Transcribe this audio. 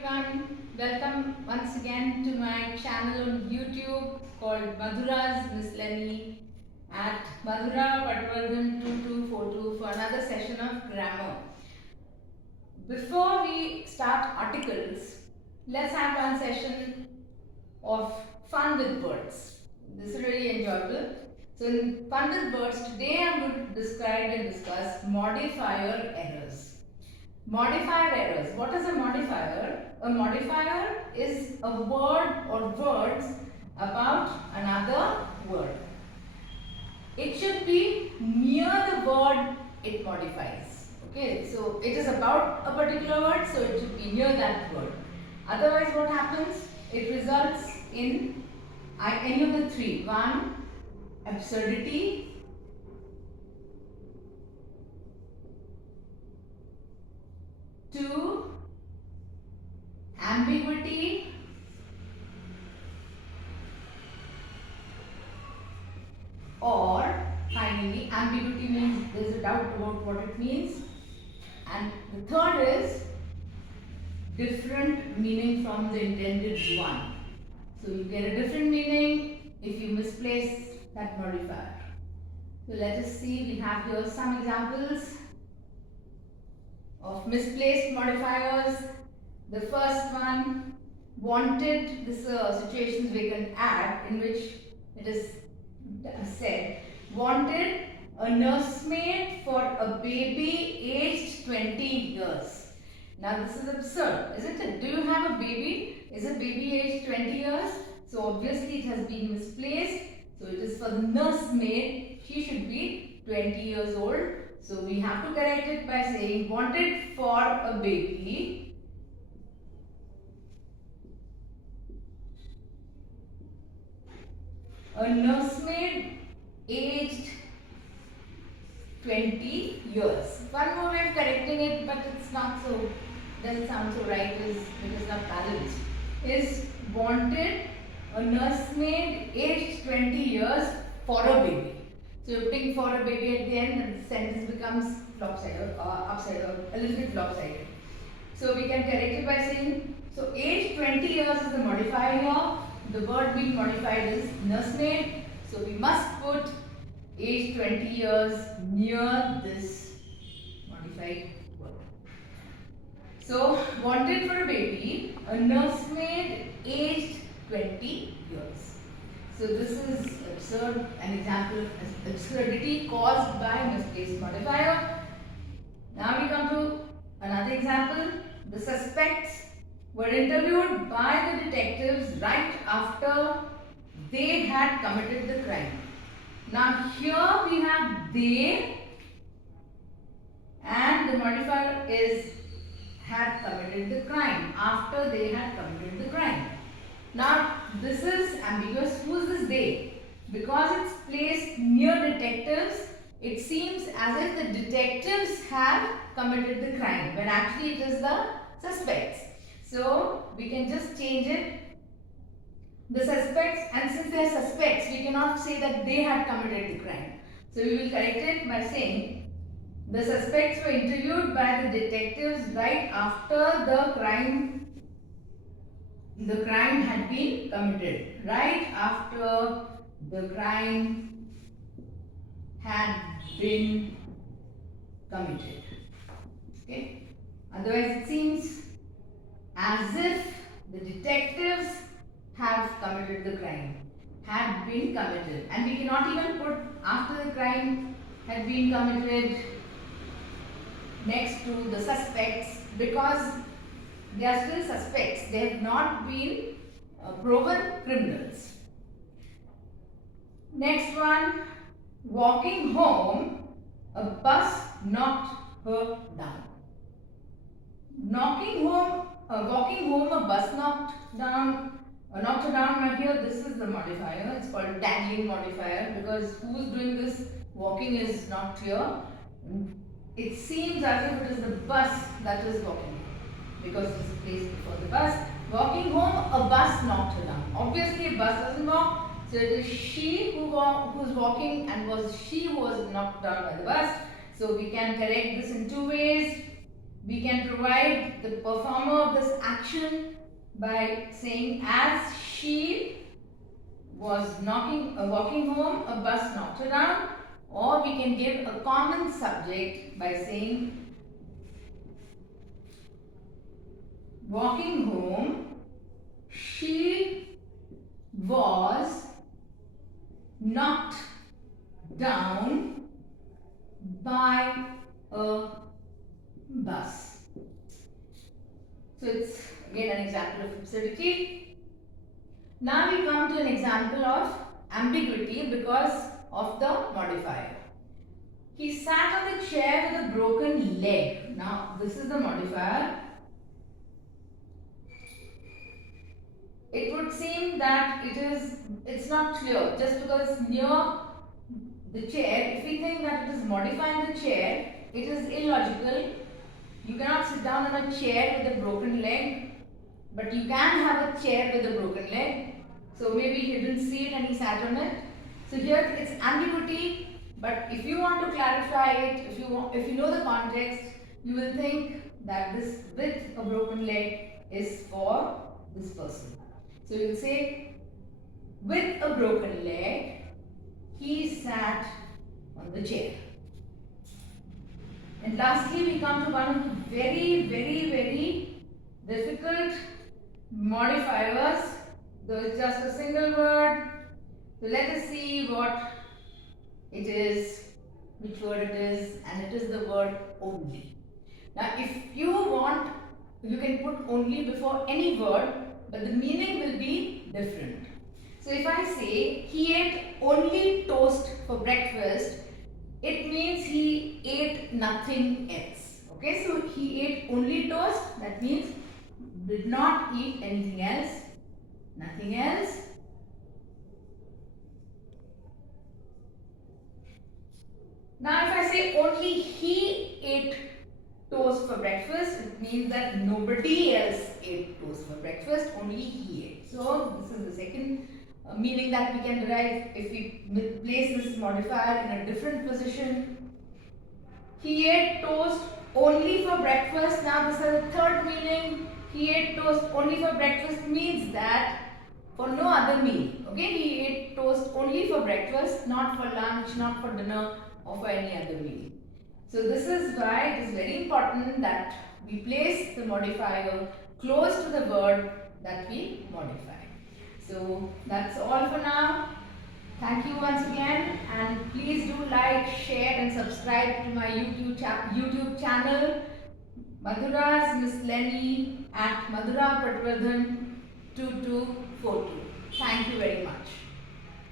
Everyone, welcome once again to my channel on YouTube called Madhura's Miscellany at Madhura Patwardhan 2242 for another session of grammar. Before we start articles, let's have one session of fun with words. This is really enjoyable. So in fun with words, today I am going to describe and discuss modifier errors. Modifier errors. What is a modifier? A modifier is a word or words about another word. It should be near the word it modifies. Okay, so it is about a particular word, so it should be near that word. Otherwise, what happens? It results in any of the three. One, absurdity. Two, ambiguity. Or finally, ambiguity means there is a doubt about what it means. And the third is different meaning from the intended one. So you get a different meaning if you misplace that modifier. So let us see, we have here some examples of misplaced modifiers. The first one, wanted. This situations we can add in which it is said, wanted a nursemaid for a baby aged 20 years. Now this is absurd, isn't it? Do you have a baby? Is a baby aged 20 years? So obviously it has been misplaced. So it is for the nursemaid. She should be 20 years old. So we have to correct it by saying wanted for a baby a nursemaid aged 20 years. One more way of correcting it, but it's not so, doesn't sound so right, is it is not balanced, is wanted a nursemaid aged 20 years for a baby. So you're putting for a baby at the end and the sentence becomes lopsided or upside or a little bit lopsided. So we can correct it by saying, so age 20 years is the modifier here. The word being modified is nursemaid. So we must put age 20 years near this modified word. So wanted for a baby, a nursemaid aged 20 years. So this is absurd, an example of absurdity caused by misplaced modifier. Now we come to another example. The suspects were interviewed by the detectives right after they had committed the crime. Now here we have they and the modifier is had committed the crime, after they had committed the crime. Now this is ambiguous. Who is this they? Because it's placed near detectives, it seems as if the detectives have committed the crime when actually it is the suspects. So we can just change it. The suspects, and since they are suspects, we cannot say that they had committed the crime. So we will correct it by saying the suspects were interviewed by the detectives right after the crime had been committed. Right after the crime had been committed. Okay. Otherwise, it seems as if the detectives have committed the crime, had been committed, and we cannot even put after the crime had been committed next to the suspects because they are still suspects. They have not been proven criminals. Next one, walking home, a bus knocked her down. Walking home, a bus knocked her down. Now here this is the modifier. It's called dangling modifier because who is doing this walking is not clear. It seems as if it is the bus that is walking because it is placed before the bus. Walking home, a bus knocked her down. Obviously, a bus doesn't walk, so it is she who is walking and was she who was knocked down by the bus. So we can correct this in two ways. We can provide the performer of this action by saying, as she was walking home, a bus knocked her down. Or we can give a common subject by saying, walking home, she was knocked down by a bus. So it's again an example of absurdity. Now we come to an example of ambiguity because of the modifier. He sat on the chair with a broken leg. Now this is the modifier. It would seem that it's not clear just because near the chair. If we think that it is modifying the chair, it is illogical. You cannot sit down on a chair with a broken leg, but you can have a chair with a broken leg. So maybe he didn't see it and he sat on it. So here it's ambiguity, but if you want to clarify it, if you know the context, you will think that this with a broken leg is for this person. So you will say, with a broken leg, he sat on the chair. And lastly, we come to one of the very difficult modifiers. So it's just a single word. So let us see what it is, which word it is, and it is the word only. Now if you want, you can put only before any word, but the meaning will be different. So if I say, he ate only toast for breakfast, it means he ate nothing else. Okay, so he ate only toast, that means did not eat anything else, nothing else. Now if I say only he ate toast for breakfast, it means that nobody else ate toast for breakfast, only he ate. So this is the second meaning that we can derive if we place this modifier in a different position. He ate toast only for breakfast. Now this is the third meaning. He ate toast only for breakfast means that for no other meal. Okay, he ate toast only for breakfast, not for lunch, not for dinner, or for any other meal. So this is why it is very important that we place the modifier close to the word that we modify. So that's all for now. Thank you once again, and please do like, share and subscribe to my YouTube channel Madhura's Miss Lenny at Madhura Patwardhan 22